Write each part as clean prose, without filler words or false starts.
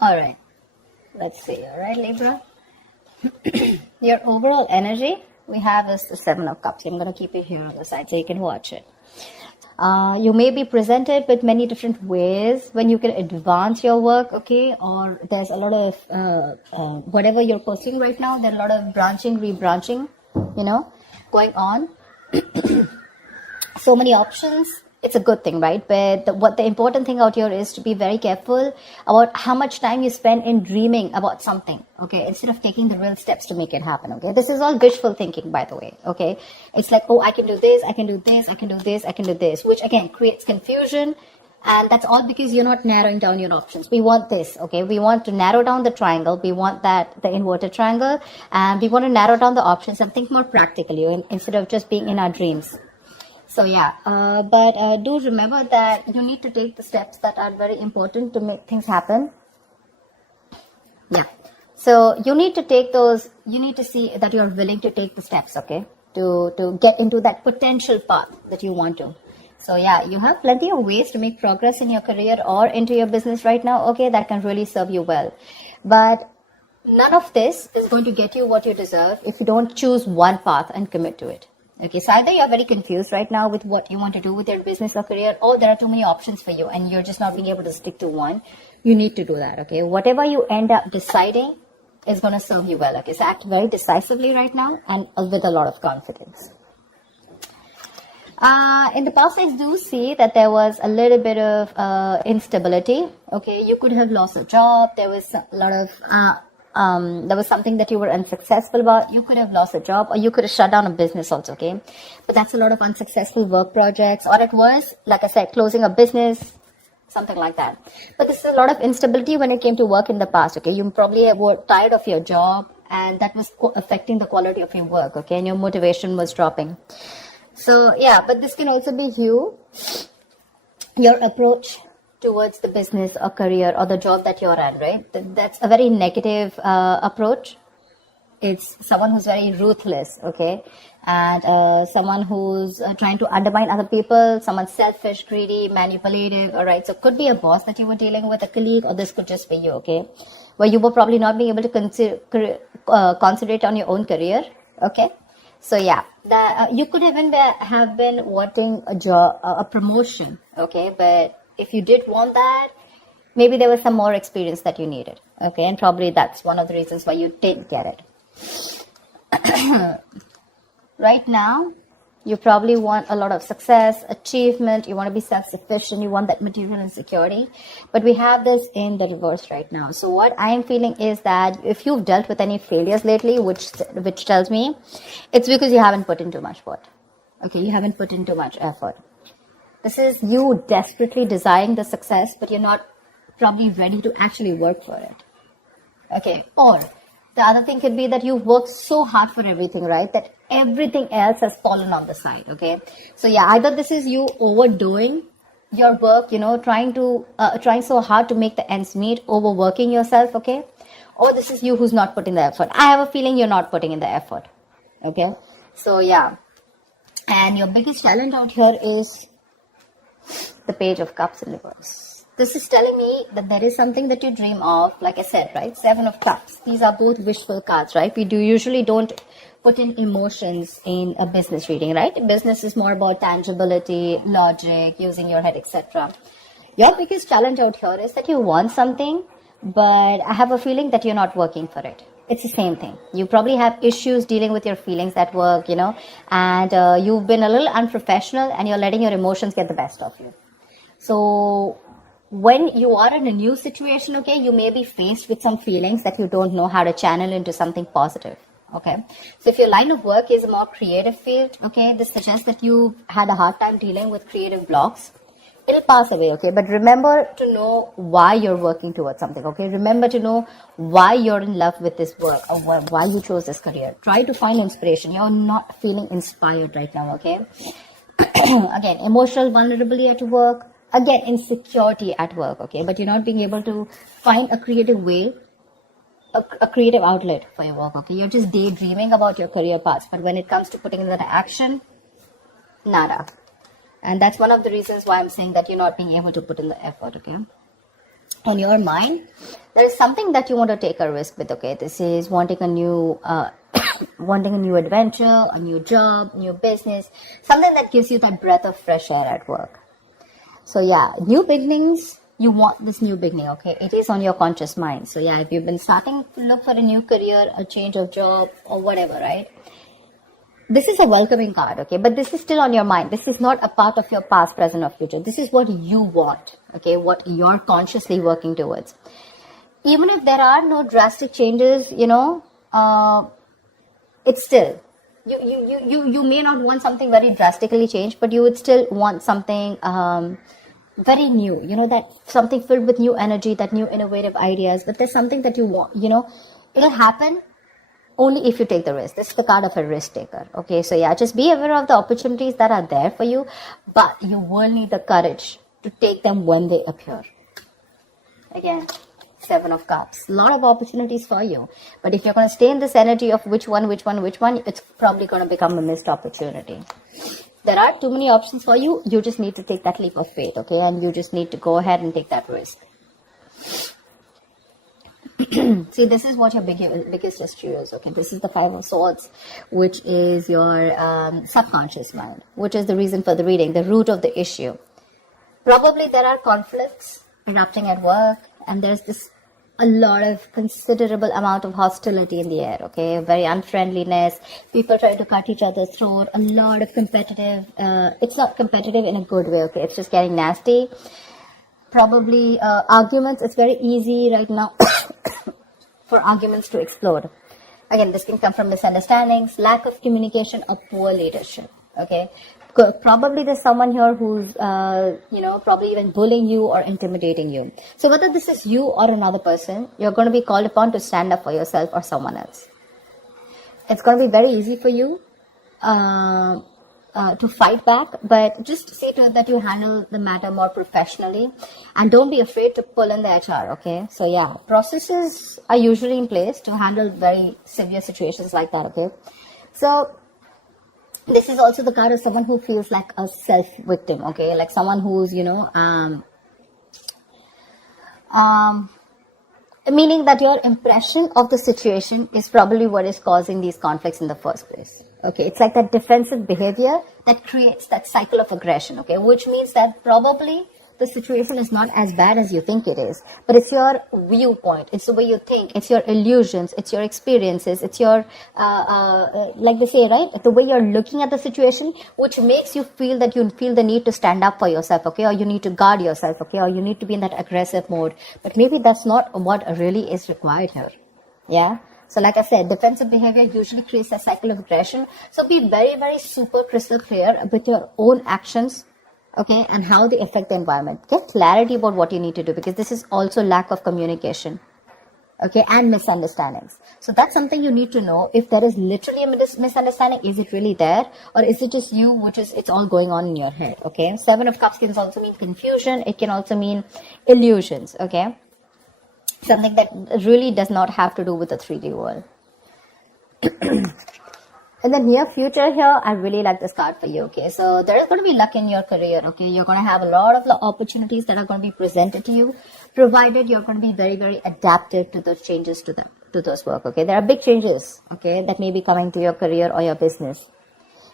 All right. Let's see. All right, Libra. Your overall energy we have is the Seven of Cups. I'm going to keep it here on the side so you can watch it. You may be presented with many different ways when you can advance your work, okay? Or there's a lot of whatever you're pursuing right now. There's a lot of branching, rebranching, going on. So many options. It's a good thing, right? But what the important thing out here is to be very careful about how much time you spend in dreaming about something, okay? Instead of taking the real steps to make it happen, okay? This is all wishful thinking, by the way, okay? It's like, oh, I can do this, I can do this, I can do this, I can do this, which again creates confusion. And that's all because you're not narrowing down your options. We want this, okay? We want to narrow down the triangle. We want the inverted triangle. And we want to narrow down the options and think more practically instead of just being in our dreams. So yeah, but do remember that you need to take the steps that are very important to make things happen. Yeah. So you need to take those, you need to see that you're willing to take the steps, okay? To get into that potential path that you want to. So yeah, you have plenty of ways to make progress in your career or into your business right now, okay? That can really serve you well. But none of this is going to get you what you deserve if you don't choose one path and commit to it. Okay, so either you're very confused right now with what you want to do with your business or career, or there are too many options for you and you're just not being able to stick to one. You need to do that, okay? Whatever you end up deciding is going to serve you well, okay? So act very decisively right now and with a lot of confidence. In the past, I do see that there was a little bit of instability, okay? You could have lost a job. There was a lot of... there was something that you were unsuccessful about. You could have lost a job or you could have shut down a business also, okay? But that's a lot of unsuccessful work projects, or it was, like I said, closing a business, something like that. But this is a lot of instability when it came to work in the past, okay? You probably were tired of your job and that was affecting the quality of your work, okay? And your motivation was dropping. So yeah, but this can also be your approach towards the business or career or the job that you're at, right? That's a very negative approach. It's someone who's very ruthless, okay? And someone who's trying to undermine other people, someone selfish, greedy, manipulative, all right? So it could be a boss that you were dealing with, a colleague, or this could just be you, okay? Where you were probably not being able to concentrate on your own career, okay? So yeah, you could even have been wanting a job, a promotion, okay? But if you did want that, maybe there was some more experience that you needed, okay? And probably that's one of the reasons why you didn't get it. Right now, you probably want a lot of success, achievement, you want to be self-sufficient, you want that material and security. But we have this in the reverse right now. So what I am feeling is that if you've dealt with any failures lately, which tells me, it's because you haven't put in too much effort, okay? You haven't put in too much effort. This is you desperately desiring the success, but you're not probably ready to actually work for it. Okay. Or the other thing could be that you worked so hard for everything, right? That everything else has fallen on the side. Okay. So yeah, either this is you overdoing your work, trying so hard to make the ends meet, overworking yourself. Okay. Or this is you who's not putting the effort. I have a feeling you're not putting in the effort. Okay. So yeah. And your biggest challenge out here is the Page of Cups in reverse. This is telling me that there is something that you dream of, like I said, right? Seven of Cups. These are both wishful cards, right? We usually don't put in emotions in a business reading, right? Business is more about tangibility, logic, using your head, etc. Your biggest challenge out here is that you want something, but I have a feeling that you're not working for it. It's the same thing. You probably have issues dealing with your feelings at work, and you've been a little unprofessional and you're letting your emotions get the best of you. So when you are in a new situation, okay, you may be faced with some feelings that you don't know how to channel into something positive, okay? So if your line of work is a more creative field, okay, this suggests that you had a hard time dealing with creative blocks. It'll pass away, okay? But remember to know why you're working towards something, okay? Remember to know why you're in love with this work or why you chose this career. Try to find inspiration. You're not feeling inspired right now, okay? Again, emotional vulnerability at work. Again, insecurity at work, okay? But you're not being able to find a creative way, a creative outlet for your work, okay? You're just daydreaming about your career paths. But when it comes to putting in that action, nada. And that's one of the reasons why I'm saying that you're not being able to put in the effort, okay? on your mind, there is something that you want to take a risk with. Okay, this is wanting a new wanting a new adventure, a new job, new business, something that gives you that breath of fresh air at work. So yeah, new beginnings, you want this new beginning. Okay, it is on your conscious mind. So yeah, if you've been starting to look for a new career, a change of job, or whatever, right, this is a welcoming card. Okay, but this is still on your mind. This is not a part of your past, present, or future. This is what you want. Okay, what you're consciously working towards. Even if there are no drastic changes, it's still, you may not want something very drastically changed, but you would still want something very new, that something filled with new energy, that new innovative ideas. But there's something that you want, it'll happen only if you take the risk. This is the card of a risk taker. Okay, so yeah, just be aware of the opportunities that are there for you, but you will need the courage to take them when they appear. Again, 7 of Cups. A lot of opportunities for you. But if you're going to stay in this energy of which one, it's probably going to become a missed opportunity. There are too many options for you. You just need to take that leap of faith, okay? And you just need to go ahead and take that risk. See, this is what your biggest issue is, okay? This is the 5 of Swords, which is your subconscious mind, which is the reason for the reading, the root of the issue. Probably there are conflicts erupting at work, and there's a lot of considerable amount of hostility in the air, okay? Very unfriendliness, people trying to cut each other's throat, a lot of competitive, it's not competitive in a good way, okay? It's just getting nasty. Probably arguments, it's very easy right now for arguments to explode. Again, this can come from misunderstandings, lack of communication, or poor leadership, okay? Probably there's someone here who's, probably even bullying you or intimidating you. So whether this is you or another person, you're going to be called upon to stand up for yourself or someone else. It's going to be very easy for you to fight back, but just see to it that you handle the matter more professionally, and don't be afraid to pull in the HR, okay? So yeah, processes are usually in place to handle very severe situations like that, okay? So this is also the card of someone who feels like a self-victim, okay? Like someone who's, meaning that your impression of the situation is probably what is causing these conflicts in the first place. Okay, it's like that defensive behavior that creates that cycle of aggression, okay, which means that probably the situation is not as bad as you think it is, but it's your viewpoint, it's the way you think, it's your illusions, it's your experiences, it's your, like they say, right, the way you're looking at the situation, which makes you feel that you feel the need to stand up for yourself, okay, or you need to guard yourself, okay, or you need to be in that aggressive mode, but maybe that's not what really is required here, yeah? So like I said, defensive behavior usually creates a cycle of aggression, so be very, very super crystal clear with your own actions, okay, and how they affect the environment. Get clarity about what you need to do, because this is also lack of communication, okay, and misunderstandings. So that's something you need to know. If there is literally a misunderstanding, is it really there, or is it just you, it's all going on in your head, okay? 7 of Cups can also mean confusion. It can also mean illusions, okay? Something that really does not have to do with the 3D world. In the near future here, I really like this card for you, okay? So there is going to be luck in your career, okay? You're going to have a lot of opportunities that are going to be presented to you, provided you're going to be very, very adaptive to those changes to those work, okay? There are big changes, okay, that may be coming to your career or your business.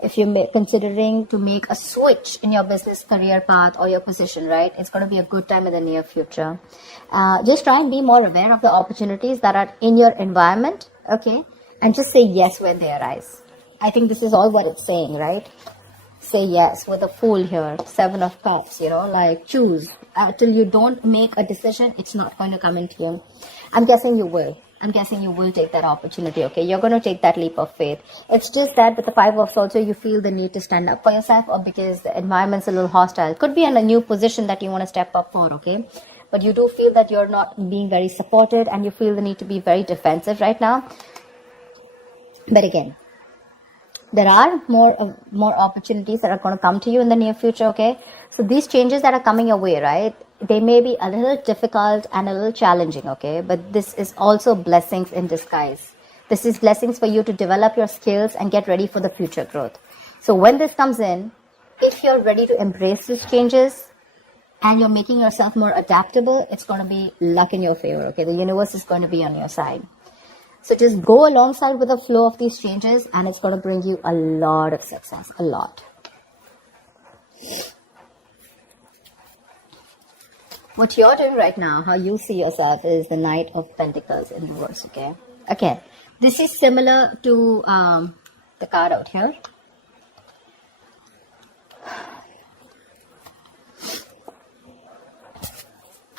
If you're considering to make a switch in your business career path or your position, right, it's going to be a good time in the near future. Just try and be more aware of the opportunities that are in your environment, okay? And just say yes when they arise. I think this is all what it's saying, right? Say yes with a Fool here, 7 of Cups, like choose. Till you don't make a decision, it's not going to come into you. I'm guessing you will. I'm guessing you will take that opportunity, okay? You're going to take that leap of faith. It's just that with the 5 of Swords, you feel the need to stand up for yourself, or because the environment's a little hostile. Could be in a new position that you want to step up for, okay? But you do feel that you're not being very supported, and you feel the need to be very defensive right now. But again, there are more opportunities that are going to come to you in the near future, okay? So these changes that are coming your way, right, they may be a little difficult and a little challenging, okay? But this is also blessings in disguise. This is blessings for you to develop your skills and get ready for the future growth. So when this comes in, if you're ready to embrace these changes, and you're making yourself more adaptable, it's going to be luck in your favor, okay? The universe is going to be on your side. So just go alongside with the flow of these changes, and it's going to bring you a lot of success, a lot. What you're doing right now, how you see yourself, is the Knight of Pentacles in reverse, okay? Again, this is similar to the card out here.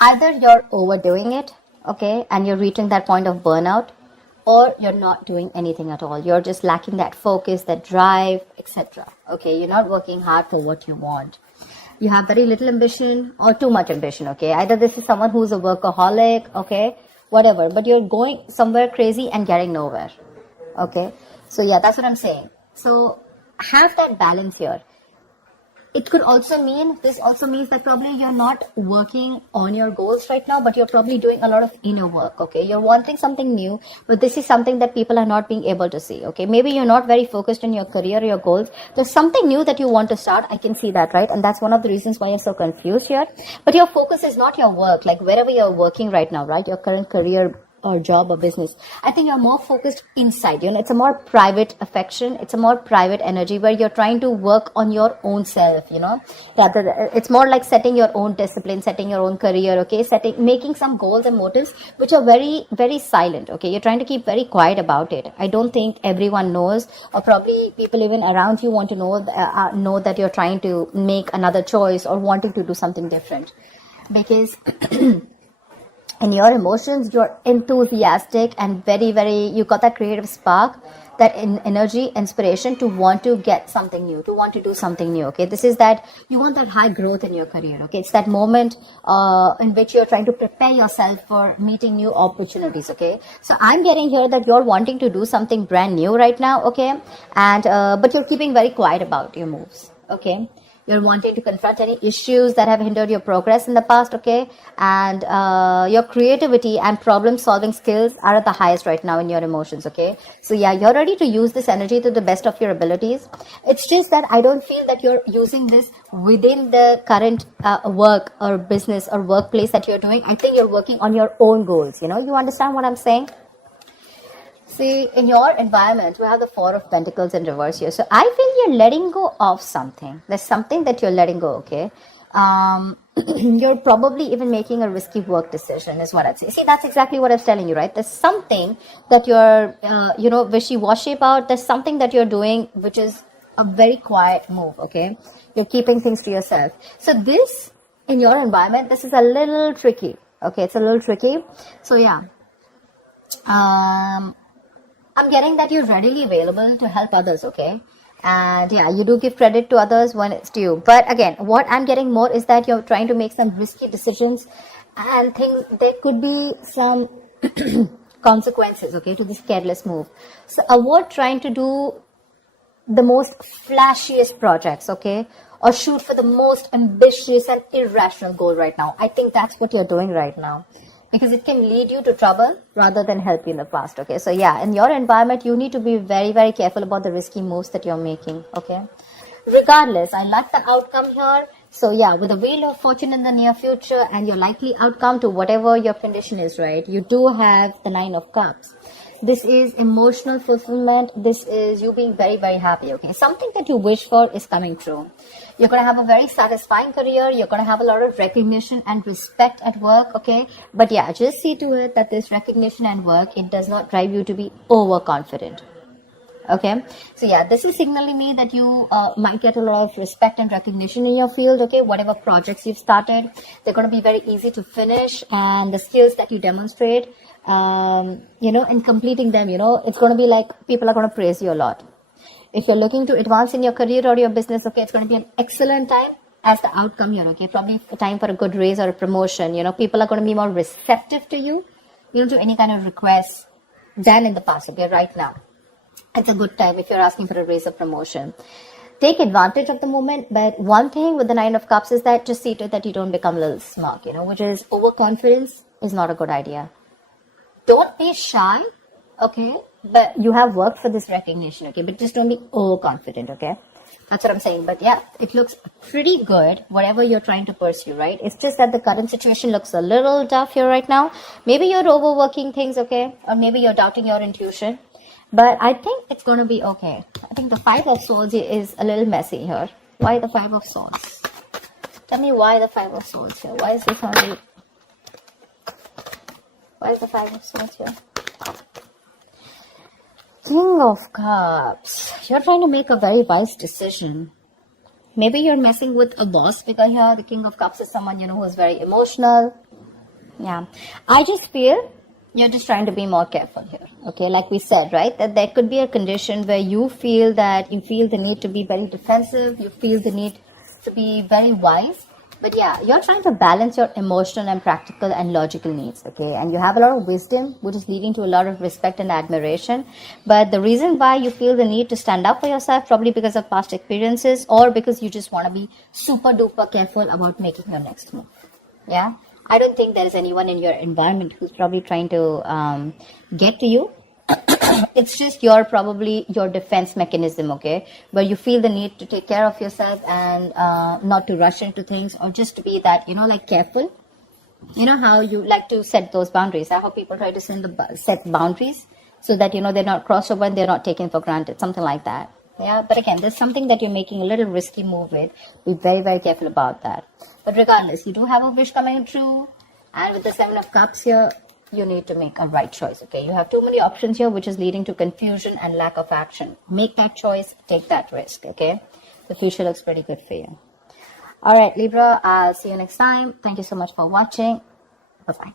Either you're overdoing it, okay, and you're reaching that point of burnout, or you're not doing anything at all. You're just lacking that focus, that drive, etc. Okay, you're not working hard for what you want. You have very little ambition or too much ambition, okay? Either this is someone who's a workaholic, okay, whatever, but you're going somewhere crazy and getting nowhere, okay? So yeah, that's what I'm saying. So have that balance here. It could also mean, this also means that probably you're not working on your goals right now, but you're probably doing a lot of inner work, okay? You're wanting something new, but this is something that people are not being able to see, okay? Maybe you're not very focused on your career or your goals. There's something new that you want to start. I can see that, right? And that's one of the reasons why you're so confused here. But your focus is not your work, like wherever you're working right now, right? Your current career or job or business. I think you're more focused inside, you know, it's a more private affection. It's a more private energy where you're trying to work on your own self, you know, rather than, it's more like setting your own discipline, setting your own career, okay, making some goals and motives, which are very, very silent, okay. You're trying to keep very quiet about it. I don't think everyone knows, or probably people even around you want to know that you're trying to make another choice or wanting to do something different, because in your emotions, you're enthusiastic and very, very, you got that creative spark, that energy, inspiration to want to get something new, to want to do something new, okay? This is that, you want that high growth in your career, okay? It's that moment in which you're trying to prepare yourself for meeting new opportunities, okay? So I'm getting here that you're wanting to do something brand new right now, okay? And, but you're keeping very quiet about your moves, okay? You're wanting to confront any issues that have hindered your progress in the past, okay? And your creativity and problem-solving skills are at the highest right now in your emotions, okay? So yeah, you're ready to use this energy to the best of your abilities. It's just that I don't feel that you're using this within the current work or business or workplace that you're doing. I think you're working on your own goals, you know? You understand what I'm saying? See, in your environment, we have the Four of Pentacles in reverse here. So I feel you're letting go of something. There's something that you're letting go, okay? You're probably even making a risky work decision is what I'd say. See, that's exactly what I was telling you, right? There's something that you're, wishy-washy about. There's something that you're doing which is a very quiet move, okay? You're keeping things to yourself. So this, in your environment, this is a little tricky, okay? It's a little tricky. So yeah. I'm getting that you're readily available to help others, okay? And yeah, you do give credit to others when it's due. But again, what I'm getting more is that you're trying to make some risky decisions and things, there could be some consequences, okay, to this careless move. So avoid trying to do the most flashiest projects, okay? Or shoot for the most ambitious and irrational goal right now. I think that's what you're doing right now, because it can lead you to trouble rather than help you in the past, okay? So yeah, in your environment, you need to be very, very careful about the risky moves that you're making, okay? Regardless, I like the outcome here. So yeah, with the Wheel of Fortune in the near future and your likely outcome to whatever your condition is, right? You do have the Nine of Cups. This is emotional fulfillment. This is you being very, very happy, okay? Something that you wish for is coming true. You're going to have a very satisfying career. You're going to have a lot of recognition and respect at work, okay? But yeah, just see to it that this recognition and work, it does not drive you to be overconfident, okay? So yeah, this is signaling me that you might get a lot of respect and recognition in your field, okay? Whatever projects you've started, they're going to be very easy to finish, and the skills that you demonstrate, in completing them, it's going to be like people are going to praise you a lot. If you're looking to advance in your career or your business, okay, it's going to be an excellent time as the outcome here, okay? Probably a time for a good raise or a promotion. People are going to be more receptive to you, to any kind of requests than in the past, okay, right now. It's a good time if you're asking for a raise or promotion. Take advantage of the moment, but one thing with the Nine of Cups is that just see to it that you don't become a little smug, which is overconfidence is not a good idea. Don't be shy, okay? But you have worked for this recognition, okay? But just don't be overconfident, okay? That's what I'm saying. But yeah, it looks pretty good, whatever you're trying to pursue, right? It's just that the current situation looks a little tough here right now. Maybe you're overworking things, okay? Or maybe you're doubting your intuition. But I think it's going to be okay. I think the Five of Swords is a little messy here. Why the Five of Swords? Tell me why the Five of Swords here. Why is this only... Why is the Five of Swords here? King of Cups. You're trying to make a very wise decision. Maybe you're messing with a boss figure here. The King of Cups is someone, who is very emotional. Yeah. I just feel you're just trying to be more careful here. Okay, like we said, right? That there could be a condition where you feel the need to be very defensive. You feel the need to be very wise. But yeah, you're trying to balance your emotional and practical and logical needs, okay? And you have a lot of wisdom, which is leading to a lot of respect and admiration. But the reason why you feel the need to stand up for yourself, probably because of past experiences or because you just want to be super duper careful about making your next move. Yeah? I don't think there is anyone in your environment who's probably trying to get to you. It's just your defense mechanism, okay, where you feel the need to take care of yourself and not to rush into things, or just to be that, like careful. You know how you like to set those boundaries. I hope people try to set boundaries so that, they're not crossed over and they're not taken for granted, something like that. Yeah, but again, there's something that you're making a little risky move with. Be very, very careful about that. But regardless, you do have a wish coming true. And with the Seven of Cups here, you need to make a right choice, okay? You have too many options here, which is leading to confusion and lack of action. Make that choice, take that risk, okay? The future looks pretty good for you. All right, Libra, I'll see you next time. Thank you so much for watching. Bye-bye.